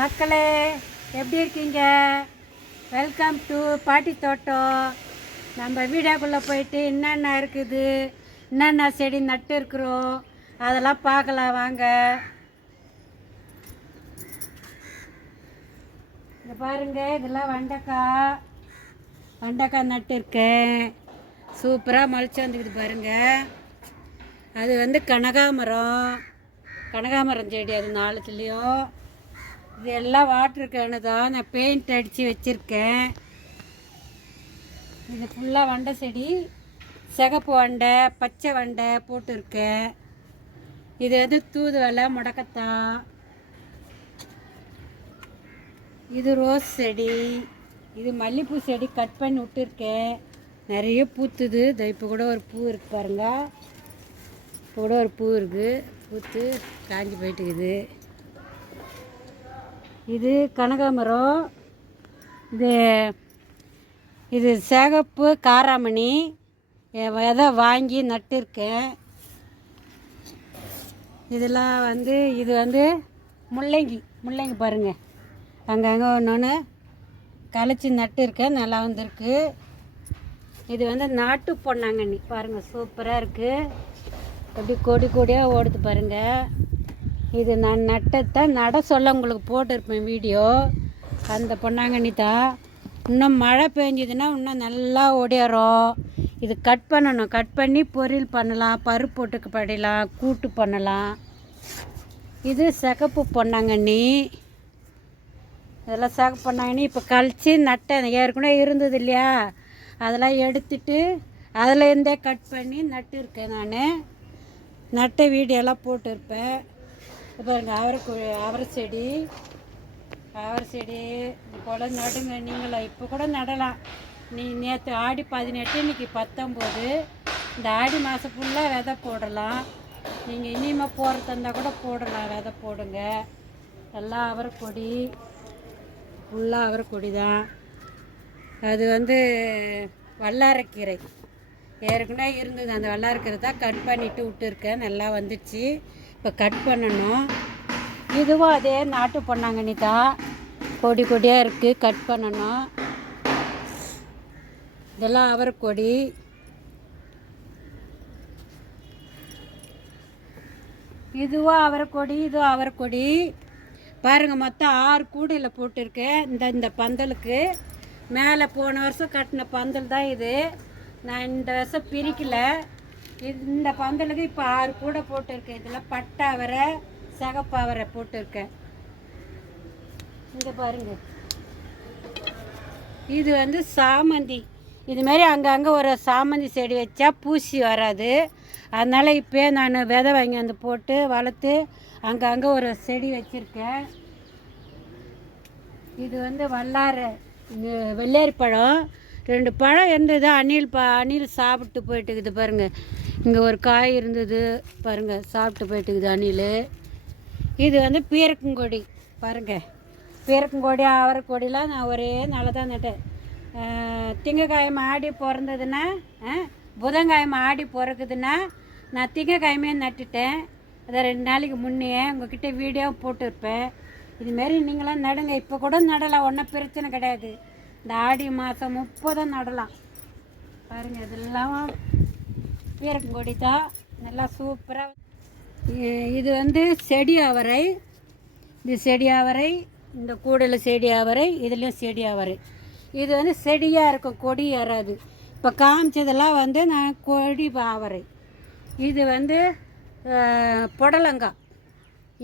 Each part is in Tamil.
மக்களே எப்படி இருக்கீங்க? வெல்கம் டு பாட்டி தோட்டம். நம்ம வீடியோக்குள்ளே போயிட்டு என்னென்ன இருக்குது, என்னென்ன செடி நட்டு இருக்கிறோம் அதெல்லாம் பார்க்கலாம் வாங்க. இங்கே பாருங்கள், இதெல்லாம் வெண்டைக்காய் நட்டு இருக்கேன். சூப்பராக முளைச்சி வந்துக்குது பாருங்கள். அது வந்து கனகாமரம் செடி. அது நாலுத்துலேயும் இது எல்லாம் வாட்ரு கேனு தான். நான் பெயிண்ட் அடித்து வச்சுருக்கேன். இது ஃபுல்லாக வெண்டை செடி, சிகப்பு வெண்டை, பச்சை வெண்டை போட்டிருக்கேன். இது வந்து தூதுவளை, முடக்கத்தான். இது ரோஸ் செடி, இது மல்லிகைப்பூ செடி கட் பண்ணி விட்டுருக்கேன். நிறைய பூத்துது. இப்போ கூட ஒரு பூ இருக்குது பாருங்க. இப்போ கூட ஒரு பூ இருக்குது, பூத்து காஞ்சி போயிட்டுக்குது. இது கனகாமரம். இது சிகப்பு காராமணி விதை வாங்கி நட்டுருக்கேன். இதெல்லாம் வந்து இது வந்து முள்ளங்கி பாருங்கள். அங்கங்கே ஒன்று களைச்சி நட்டுருக்கேன், நல்லா வந்திருக்கு. இது வந்து நாட்டு பொன்னாங்கண்ணி பாருங்கள், சூப்பராக இருக்குது. அப்படி கொடியாக ஓடுது பாருங்கள். இது நான் நட்டத்தான், நட சொல்ல உங்களுக்கு போட்டிருப்பேன் வீடியோ. அந்த பொன்னாங்கண்ணி தான். இன்னும் மழை பெஞ்சதுன்னா இன்னும் நல்லா ஓடியாரும். இது கட் பண்ணணும். கட் பண்ணி பொரியல் பண்ணலாம், பருப்பு போட்டுக்கு படிலாம், கூட்டு பண்ணலாம். இது சிகப்பு பொன்னாங்கண்ணி. இதெல்லாம் சிகப்பு பொன்னாங்கண்ணி இப்போ கழிச்சு நட்டேன். ஏற்கனவே இருந்தது இல்லையா, அதெல்லாம் எடுத்துட்டு அதிலேருந்தே கட் பண்ணி நட்டு இருக்கேன். நான் நட்ட வீடியோலாம் போட்டிருப்பேன். பாருங்கள், அவரை செடி கூட நடுங்க. நீங்களும் இப்போ கூட நடலாம். நேற்று ஆடி 18, இன்றைக்கி 19. இந்த ஆடி மாதம் ஃபுல்லாக விதை போடலாம். நீங்கள் இனிமேல் போகிறதா இருந்தால் கூட போடலாம், விதை போடுங்க. எல்லாம் அவரைக்கொடி, ஃபுல்லாக அவரைக்கொடி தான். அது வந்து வல்லாரக்கீரை ஏற்கனவே இருந்தது. அந்த வல்லாரக்கீரை தான் கட் பண்ணிவிட்டு விட்டுருக்கேன். நல்லா வந்துடுச்சு. இப்போ கட் பண்ணணும். இதுவும் அதே நாட்டு பொன்னாங்கண்ணி தான், கொடியாக இருக்குது. கட் பண்ணணும். இதெல்லாம் அவரைக்கொடி. இதுவும் அவரைக்கொடி. பாருங்கள், மொத்தம் 6 கூடையில் போட்டிருக்கேன். இந்த பந்தலுக்கு மேலே போன வருஷம் கட்டின பந்தல் தான் இது. நான் இந்த வருஷம் பிரிக்கலை. இந்த பந்தலுக்கு இப்போ 6 கூடை போட்டிருக்கேன். இதில் பட்டை அவரை, சிகப்பு அவரை போட்டிருக்கேன். இங்கே பாருங்கள், இது வந்து சாமந்தி. இதுமாரி அங்கங்கே ஒரு சாமந்தி செடி வச்சா பூசி வராது. அதனால் இப்போ நான் விதை வாங்கி வந்து போட்டு வளர்த்து அங்கங்கே ஒரு செடி வச்சுருக்கேன். இது வந்து வெள்ளேரி பழம். 2 பழம் இருந்தது. அணில் சாப்பிட்டு போயிட்டுக்குது பாருங்கள். இங்கே ஒரு காய் இருந்தது பாருங்கள், சாப்பிட்டு போயிட்டுக்குது அணில். இது வந்து பீரக்கங்கொடி பாருங்கள். பீரக்கங்கொடி, அவரைக்கொடிலாம் நான் ஒரே நாளில் தான் நட்டேன். திங்கக்கிழமை ஆடி பிறந்ததுன்னா, புதன்கிழமை ஆடி பிறக்குதுன்னா நான் திங்கக்கிழமையே நட்டுட்டேன். அதை 2 நாளைக்கு முன்னே உங்கள்கிட்ட வீடியோ போட்டிருப்பேன். இதுமாரி நீங்களாம் நடுங்க. இப்போ கூட நடலாம், ஒன்றும் பிரச்சனை கிடையாது. இந்த ஆடி மாதம் 30 நடலாம் பாருங்கள். இதெல்லாம் பீரக்கங்கொடி தான், நல்லா சூப்பராக. இது வந்து செடி அவரை. இது செடி அவரை, இந்த கூடையில் செடி அவரை, இதுலேயும் செடி அவரை. இது வந்து செடியாக இருக்கும், கொடி ஏறாது. இப்போ காமிச்சதெல்லாம் வந்து நான் கொடி அவரை. இது வந்து புடலங்காய்.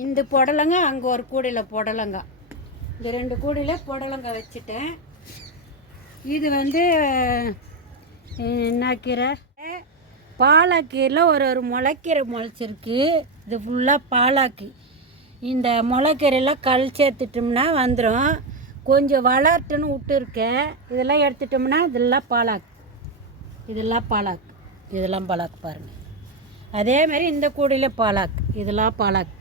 இந்த புடலங்காய், அங்கே ஒரு கூடையில் புடலங்காய். இந்த 2 கூடையில் புடலங்காய் வச்சுட்டேன். இது வந்து என்ன கீரை, பாலாக்கீரையில் ஒரு முளைக்கீரை முளைச்சிருக்கு. இது ஃபுல்லாக பாலாக்கி. இந்த முளைக்கீரையெல்லாம் கல் சேர்த்துட்டோம்னா வந்துடும். கொஞ்சம் வளர்ட்டுன்னு விட்டுருக்கேன். இதெல்லாம் எடுத்துட்டோம்னா இதெல்லாம் பாலாக்கு பாருங்கள். அதேமாரி இந்த கூடையில் இதெல்லாம் பாலாக்கு.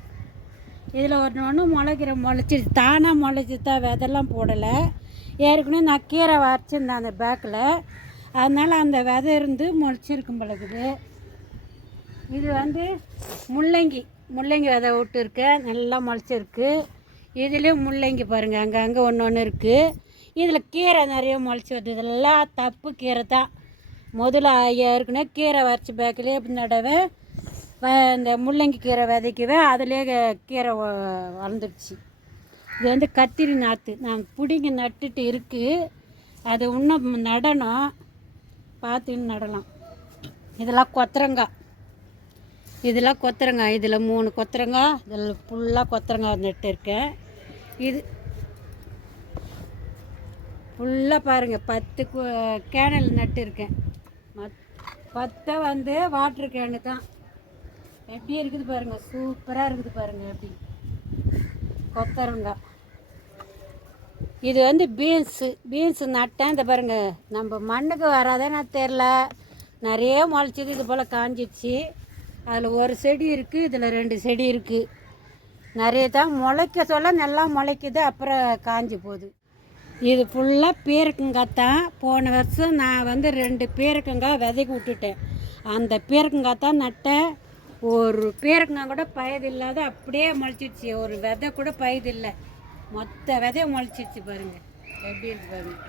இதில் ஒன்று முளைக்கீரை முளைச்சிருச்சு, தானாக முளைச்சி தான், விதெல்லாம் போடலை. ஏற்கனவே நான் கீரை வரைச்சிருந்தேன் அந்த பேக்கில், அதனால் அந்த விதை இருந்து முளைச்சிருக்கும் பழகுது. இது வந்து முள்ளங்கி விதை விட்டுருக்கேன், நல்லா முளைச்சிருக்கு. இதுலேயும் முள்ளங்கி பாருங்கள், அங்கங்கே ஒன்று இருக்குது. இதில் கீரை நிறைய முளைச்சி வருது. இதெல்லாம் தப்பு கீரை தான். முதல்ல ஏற்கனவே கீரை வரைச்சி பேக்கிலே நடவே இந்த முள்ளங்கி கீரை விதைக்கவே அதிலே கீரை வளர்ந்துடுச்சு. இது வந்து கத்திரி நாற்று நான் பிடிங்கி நட்டுட்டு இருக்குது. அது இன்னும் நடணும், பார்த்துன்னு நடலாம். இதெல்லாம் கொத்தரங்காய், இதெல்லாம் கொத்தரங்காய். இதில் 3 கொத்தரங்காய், இதில் ஃபுல்லாக கொத்தரங்காய் நட்டு இருக்கேன். இது ஃபுல்லாக பாருங்கள் 10 கேனல் நட்டு இருக்கேன். 10 வந்து வாட்ரு கேனு தான். எப்படி இருக்குது பாருங்கள், சூப்பராக இருக்குது பாருங்கள். எப்படி கொத்தரங்காய். இது வந்து பீன்ஸு நட்டேன். இந்த பாருங்கள், நம்ம மண்ணுக்கு வராதேன்னு தெரில, நிறைய முளைச்சிது. இது போல் காஞ்சிடுச்சு. அதில் ஒரு செடி இருக்குது, இதில் 2 செடி இருக்குது. நிறைய தான் முளைக்க சொல்ல நல்லா முளைக்குது, அப்புறம் காஞ்சி போகுது. இது ஃபுல்லாக பீரக்கங்காய் தான். போன வருஷம் நான் வந்து 2 பீரக்கங்காய் விதைக்கு விட்டுட்டேன். அந்த பீரக்கங்காய் தான் நட்டேன். ஒரு பீரக்கங்காய் கூட பயதில்லாத அப்படியே முளைச்சிடுச்சு. ஒரு விதை கூட பயதில்லை, மொத்த விதையை முளைச்சிடுச்சு பாருங்கள். எப்படி இருக்கு பாருங்கள்.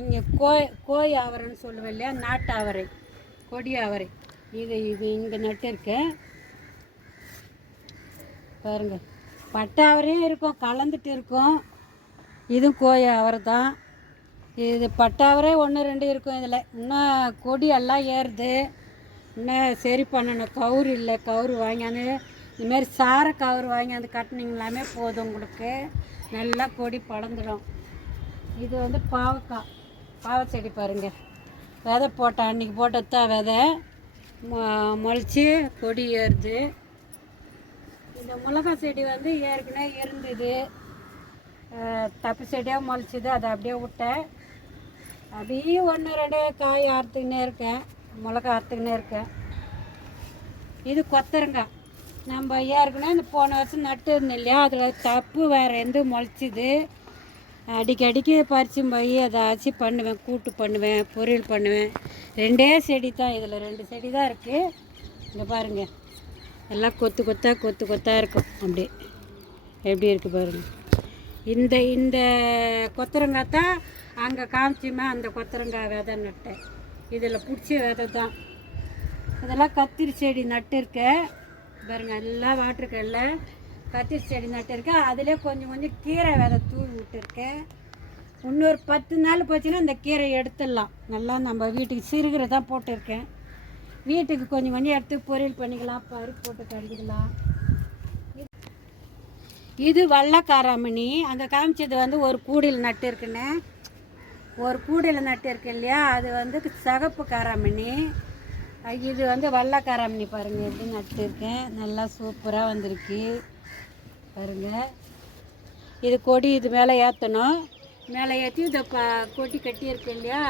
இங்கே கோய் அவரைன்னு சொல்லுவேன் இல்லையா, நாட்டு அவரை, கொடி அவரை. இது இங்கே நட்டு இருக்கேன் பாருங்கள். பட்டை அவரையும் இருக்கும், கலந்துட்டு இருக்கும். இதுவும் கோய் அவரை தான். இது பட்டை அவரே 1 2 இருக்கும். இதில் இன்னும் கொடி எல்லாம் ஏறுது. இன்னும் சரி பண்ணணும். கவுரு இல்லை, கவுரு வாங்கியாந்து இதுமாரி சார கவுரு வாங்கியாந்து கட்டினீங்களாமே போதும், உங்களுக்கு நல்லா கொடி படந்துடும். இது வந்து பாவக்காய், பாவச்செடி பாருங்கள். விதை போட்டேன், அன்றைக்கி போட்டது தான் விதை. முளைச்சி கொடி ஏறுது. இந்த மிளகா செடி வந்து ஏற்கனவே இருந்தது, தப்பு செடியாக முளைச்சிது. அதை அப்படியே விட்டேன். அப்படியே 1 2 காய் அறுத்துக்கினே இருக்கேன், மிளகா அறுத்துக்கினே இருக்கேன். இது கொத்தரங்காய். நம்ம ஏற்கனவே இந்த போன வருஷம் நட்டு இருந்தோம் இல்லையா, அதில் தப்பு வேறு எந்த முளைச்சிது. அடிக்கடிக்கு பறிச்சு போய் ஏதாச்சும் பண்ணுவேன், கூட்டு பண்ணுவேன், பொரியல் பண்ணுவேன். 2 செடி தான், இதில் 2 செடி தான் இருக்குது. இங்கே பாருங்கள், எல்லாம் கொத்து கொத்தாக இருக்கும். அப்படியே எப்படி இருக்குது பாருங்கள். இந்த கொத்தரங்காய் தான் அங்கே காமிச்சுமே அந்த கொத்தரங்காய் விதை நட்டேன். இதில் பிடிச்ச விதை தான். இதெல்லாம் கத்திரி செடி நட்டு இருக்கேன் பாருங்கள். எல்லாம் வாட்டருக்கல்ல கத்திரி செடி நட்டு இருக்கேன். அதிலே கொஞ்சம் கீரை விதை தூவி விட்டுருக்கேன். இன்னொரு 10 நாள் போச்சுன்னா இந்த கீரை எடுத்துடலாம். நல்லா நம்ம வீட்டுக்கு சிறுகீரை தான் போட்டிருக்கேன். வீட்டுக்கு கொஞ்சம் எடுத்து பொரியல் பண்ணிக்கலாம், பருப்பு போட்டு கடிக்கலாம். இது வெள்ளைக்காராமணி. அங்கே காமிச்சது வந்து ஒரு கூடையில் நட்டு இருக்குன்னு, ஒரு கூடையில் நட்டு இருக்கு இல்லையா, அது வந்து சிகப்பு காராமணி. இது வந்து வெள்ளைக்காராமணி பாருங்கள் எப்படி நட்டு இருக்கேன். நல்லா சூப்பராக வந்திருக்கு பாருங்கள். இது கொடி இது மேலே ஏற்றணும். மேலே ஏற்றி இதை கொட்டி கட்டி இருக்கு இல்லையா,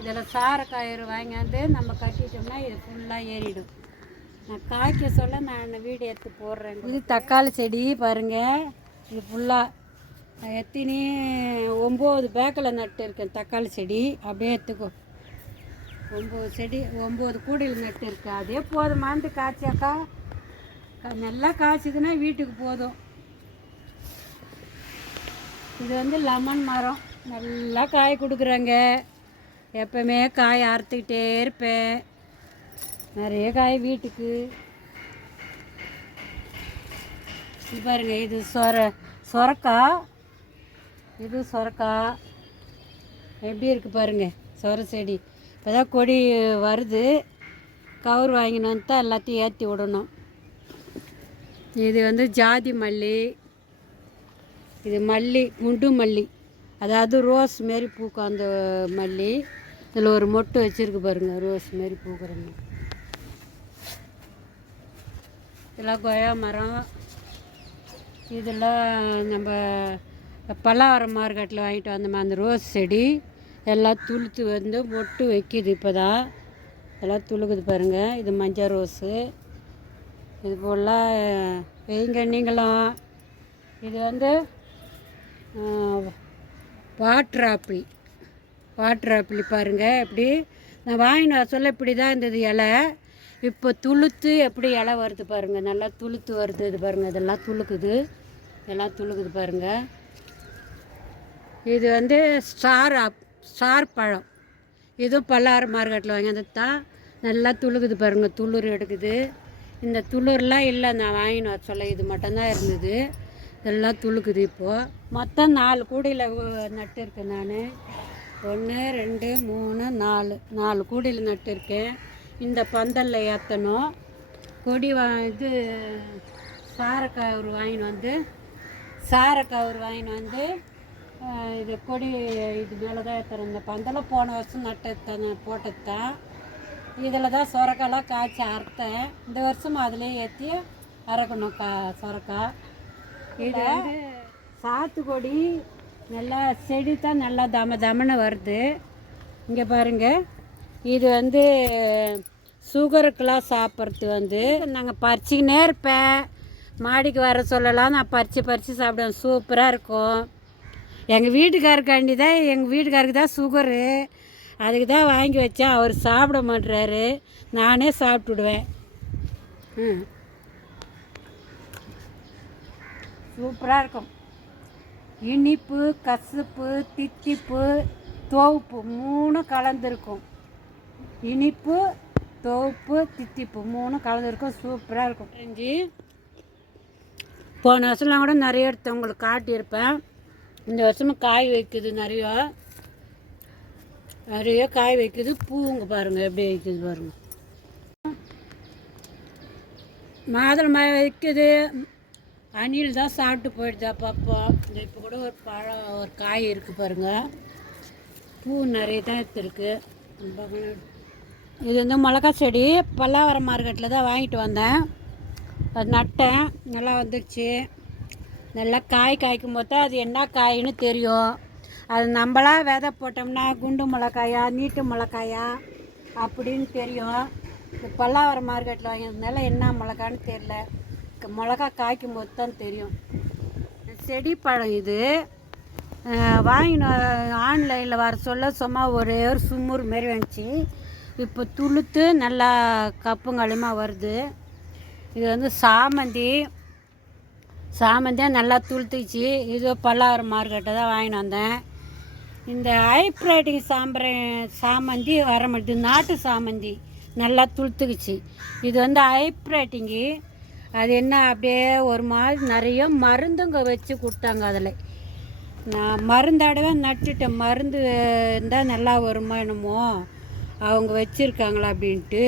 இதில் சாரக்காயிறு வாங்கியாந்து நம்ம கட்டிட்டோம்னா இது ஃபுல்லாக ஏறிடும். நான் காய்க்க சொல்ல நான் வீடியோ எடுத்து போடுறேன். இது தக்காளி செடி பாருங்கள். இது ஃபுல்லாக எத்தினி 9 பேக்கில் நட்டு இருக்கேன் தக்காளி செடி. அப்படியே எடுத்துக்கோ, 9 செடி 9 கூடையில் நட்டு இருக்கேன். அதே போதுமானது காய்ச்சாக்கா, நல்லா காய்ச்சிதுன்னா வீட்டுக்கு போதும். இது வந்து லெமன் மரம், நல்லா காய் கொடுக்குறாங்க. எப்போவுமே காய் அறுத்துக்கிட்டே இருப்பேன், நிறைய காய் வீட்டுக்கு. இது பாருங்கள், இது சொரக்காய். இது சொரக்காய் எப்படி இருக்குது பாருங்கள். சொர செடி இப்போ தான் கொடி வருது. கவர் வாங்கின்னு வந்து தான் எல்லாத்தையும் ஏற்றி விடணும். இது வந்து ஜாதி மல்லி. இது மல்லி, குண்டு மல்லி, அதாவது ரோஸ் மாரி பூக்கும் அந்த மல்லி. இதில் ஒரு மொட்டு வச்சுருக்கு பாருங்கள், ரோஸ் மாரி பூக்குறங்க. இதெல்லாம் கொய்யா மரம். இதெல்லாம் நம்ம பல்லாவரம் மார்க்கெட்டில் வாங்கிட்டு வந்தோம் அந்த ரோஸ் செடி. எல்லாம் துளுத்து வந்து மொட்டு வைக்கிது இப்போ தான். எல்லாம் துளுக்குது பாருங்கள். இது மஞ்சள் ரோஸு. இது போல் வைங்க நீங்களும். இது வந்து வாட்டர் ஆப்பிள். வாட்டர் ஆப்பிள் பாருங்கள் எப்படி நான் வாங்கின சொல்ல இப்படி தான் இருந்தது இலை. இப்போ துளுத்து எப்படி இலை வருது பாருங்கள், நல்லா துளுத்து வருது. இது பாருங்கள், இதெல்லாம் துளுக்குது, இதெல்லாம் துளுக்குது பாருங்கள். இது வந்து ஸ்டார் பழம். இதுவும் பல்லாறு மார்க்கெட்டில் வாங்கி தான் நல்லா துளுக்குது பாருங்கள், துளிர் எடுக்குது. இந்த துளிர்லாம் இல்லை, நான் வாங்கினு வர சொல்ல இது மட்டும்தான் இருந்தது. இதெல்லாம் துளுக்குது. இப்போது மொத்தம் 4 கூடையில் நட்டுருக்கேன் நான். 1 2 3 4 கூடையில் நட்டுருக்கேன். இந்த பந்தலில் ஏற்றணும். கொடி இது சாரக்கவுரு வாங்கின்னு வந்து இது கொடி இது மேலே தான் ஏற்றுறேன். இந்த பந்தலை போன வருஷம் போட்டது தான். இதில் தான் சொரக்காலாம் காய்ச்சி அறுத்தேன். இந்த வருஷம் அதிலே ஏற்றி அரைக்கணும் சொரக்காய். இது வந்து சாத்துக்கொடி நல்லா செடி தான் நல்லா தமன்னு வருது. இங்கே பாருங்கள், இது வந்து சுகருக்கெலாம் சாப்பிட்றது வந்து நாங்கள் பறிச்சிக்கினே இருப்பேன். மாடிக்கு வர சொல்லலாம், நான் பறித்து சாப்பிடுவேன். சூப்பராக இருக்கும். எங்கள் வீட்டுக்காருக்கு தான் சுகரு. அதுக்கு தான் வாங்கி வச்சேன். அவர் சாப்பிட மாட்டுறாரு, நானே சாப்பிட்டுடுவேன். சூப்பராக இருக்கும். இனிப்பு, கசப்பு, தித்திப்பு, துவப்பு 3 கலந்துருக்கும். இனிப்பு, துவப்பு, தித்திப்பு 3 கலந்துருக்கும். சூப்பராக இருக்கும். போன வருஷம்லாம் கூட நிறைய எடுத்து உங்களுக்கு காட்டியிருப்பேன். இந்த வருஷமும் காய் வைக்குது, நிறைய காய் வைக்குது. பூங்க பாருங்கள் எப்படி வைக்குது பாருங்கள். மாதுளை மழை வைக்குது. அணில் தான் சாப்பிட்டு போயிடுது அப்பப்போ. இந்த இப்போ கூட ஒரு காய் இருக்குது பாருங்கள். பூ நிறைய தான் எடுத்துருக்கு. இது வந்து மிளகா செடி பல்லாவரம் மார்க்கெட்டில் தான் வாங்கிட்டு வந்தேன். அது நட்டேன், நல்லா வந்துடுச்சு. நல்லா காய்க்கும் போது தான் அது என்ன காயின்னு தெரியும். அது நம்மளா விதை போட்டோம்னா குண்டு மிளகாயா நீட்டு மிளகாயா அப்படின்னு தெரியும். இந்த பல்லாவரம் மார்க்கெட்டில் வாங்கினதுனால என்ன மிளகான்னு தெரியல. மிளகா காய்க்கும் போது தான் தெரியும். செடி பழம் இது வாங்கின ஆன்லைனில் வர சொல்ல சும்மா ஒரே ஒரு சும்முறு மாரி வந்துச்சு. இப்போ துளுத்து நல்லா கப்புங்களிமாக வருது. இது வந்து சாமந்தியாக நல்லா துளுத்துச்சு. இது பல்லாவரம் மார்க்கெட்டை தான் வாங்கிட்டு வந்தேன். இந்த ஹைப்ரைட்டிங் சாமந்தி வர மாட்டேது. நாட்டு சாமந்தி நல்லா துளுத்துக்குச்சு. இது வந்து ஹைப்ரைட்டிங்கு. அது என்ன அப்படியே ஒரு மாதிரி நிறைய மருந்துங்க வச்சு கொடுத்தாங்க. அதில் நான் மருந்தாடவே நட்டுட்டேன். மருந்து இருந்தால் நல்லா வருமா என்னமோ அவங்க வச்சுருக்காங்களா அப்படின்ட்டு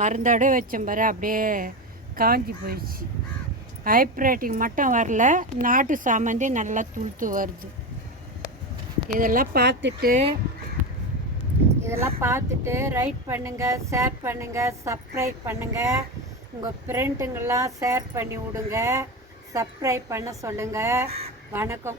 மருந்தாடவே வச்சேன் பாரு, அப்படியே காஞ்சி போயிடுச்சு. ஹைப்ரைட்டிங் மட்டும் வரல, நாட்டு சாமந்தி நல்லா துளுத்து வருது. இதெல்லாம் பார்த்துட்டு ரைட் பண்ணுங்கள், ஷேர் பண்ணுங்கள், சப்ஸ்கிரைப் பண்ணுங்கள். உங்கள் ஃப்ரெண்டுங்கெல்லாம் ஷேர் பண்ணி விடுங்க, சப்ஸ்கிரைப் பண்ண சொல்லுங்கள். வணக்கம்.